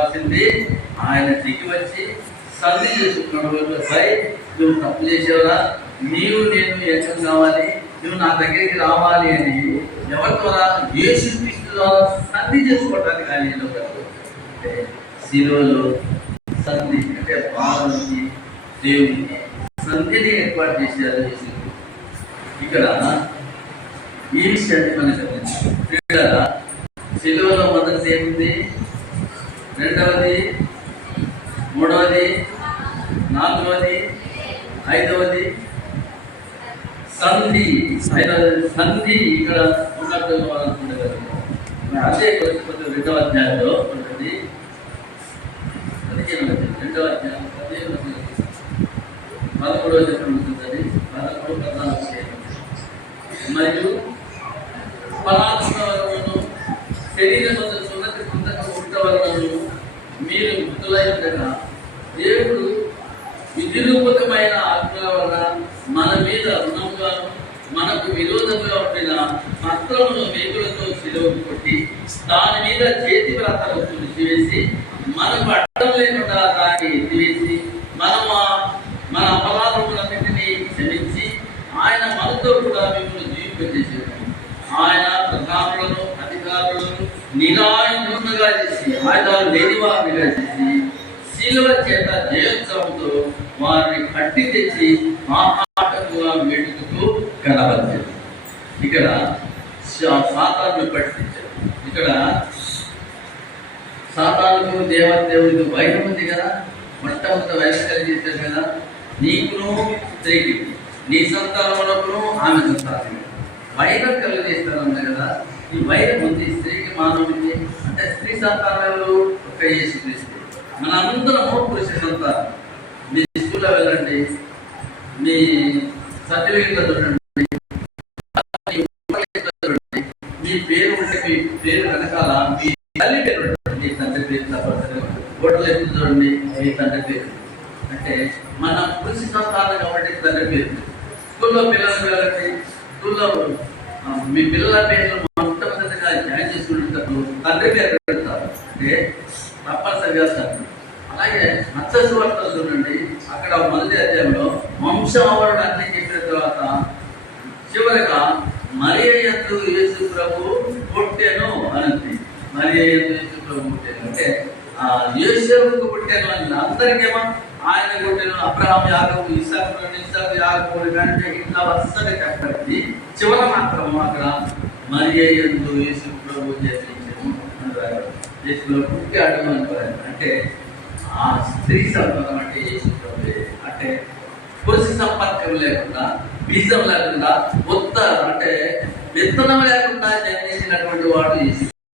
రాసింది ఆయన దిగి వచ్చి సంధి చేసుకున్నాడు. నువ్వు తప్పు చేసేవరా, నీవు నేను ఏకం కావాలి, నువ్వు నా దగ్గరికి రావాలి అని ఎవరి ద్వారా? యేసుక్రీస్తు ద్వారా సంధి చేసుకోవటానికి ఆయన అంటే శిలువలో సంధి అంటే బాలునికి దేవునికి సంధిని ఏర్పాటు చేశారు. ఇక్కడ ఈ విషయాన్ని మనకు గమనించాలి. శిలువలో మొదటిది ఏముంది, రెండవది, మూడవది, నాలుగవది, ఐదవది సంధి. సంధి ఇక్కడ ఉన్నట్టు అనుకుంటారు. అదే కొంచెం రెండవ అధ్యాయంలో ఉంటుంది. 2వ అధ్యాయం 13వ ఉంటుంది. 13-14 మరియు పరాత్మను శరీర సున్నతి వలనను మీరు మృతులై ఉండగా దేవుడు విధిరూపకమైన ఆజ్ఞల వలన మన మీద రుణముగాను మనకు విరోధంగా ఉండిన పత్రమును మేకులతో సిలువకు కొట్టి దాని మీద చేతి వ్రతలు తుడిచివేసి మనకు అడ్డం లేకుండా దాన్ని ఎత్తివేసి మన అపరాధములన్నింటినీ క్షమించి ఆయన మనతో కూడా మిమ్మల్ని జీవింపజేసాడు. ఆయన ప్రధానులను అధికారులను నిరాయుధంగా చేసి ఆయుధాలు లేని వారినిగా చేసి శిలువ చేత జయోత్సవంతో వారిని కట్టి తెచ్చి ఆహాటంగా మెడుకుతూ కనబడ్డారు. ఇక్కడ సాతాను పట్టించారు. ఇక్కడ సాతానుకు దేవుడికి వైరం ఉంది కదా, మొట్టమొదటి వైరం కలిగించారు కదా. నీకును స్త్రీకి, నీ సంతానమునకును ఆమె సంతానం వైరం కలిగజేస్తాను కదా. ఈ వైరం ఉంది స్త్రీకి మానవుడికి. అంటే స్త్రీ సంతానం ఎవరు? ఒక యేసుక్రీస్తు. మన అందరము పురుష సంతానం. మీ స్కూల్లో వెళ్ళండి, మీ సర్టిఫికేట్లో చూడండి, మీ పేరు ఉంటే మీ పేరు వెనకాల మీ తల్లి పేరు ఉంటుంది. మీ తండ్రి పేరు ఓటర్లు ఎప్పుడు చూడండి, మీ తండ్రి పేరు. అంటే మన పురుష సంతానం కాబట్టి తండ్రి పేరు. స్కూల్లో పిల్లలు వెళ్ళండి, స్కూల్లో మీ పిల్లల పేర్లు మొట్టమొదటిగా జాయిన్ చేసుకుంటారు, తండ్రి పేరు పెడతారు. అంటే తప్పనిసరిగా తండ్రి. అలాగే మత్తయి వార్తలు చూడండి, అక్కడ మొదటి అధ్యాయంలో వంశావళుడు అన్ని చెప్పిన తర్వాత చివరిగా మరియ యందు యేసు ప్రభు పుట్టెను అనంది. మరియ యందు యేసు ప్రభు పుట్టెను అంటే యేసుకు పుట్టెను అని అందరికేమో ఆయన పుట్టెను. అబ్రహాం యాకోబు ఇస్సాకు యాకోబు అంటే ఇట్లా వరుసగా చెప్పండి. చివర మాత్రం అక్కడ మరియ యందు యేసు ప్రభు జన్మించెను అని యేసు ప్రభు పుట్టాడు అని. అంటే ఆ స్త్రీ సంతానం అంటే యేసు ప్రభు. అంటే పురుష సంపర్కం లేకుండా, బీజం లేకుండా, అంటే విత్తనం లేకుండా జన్మించినటువంటి వాడు యేసు.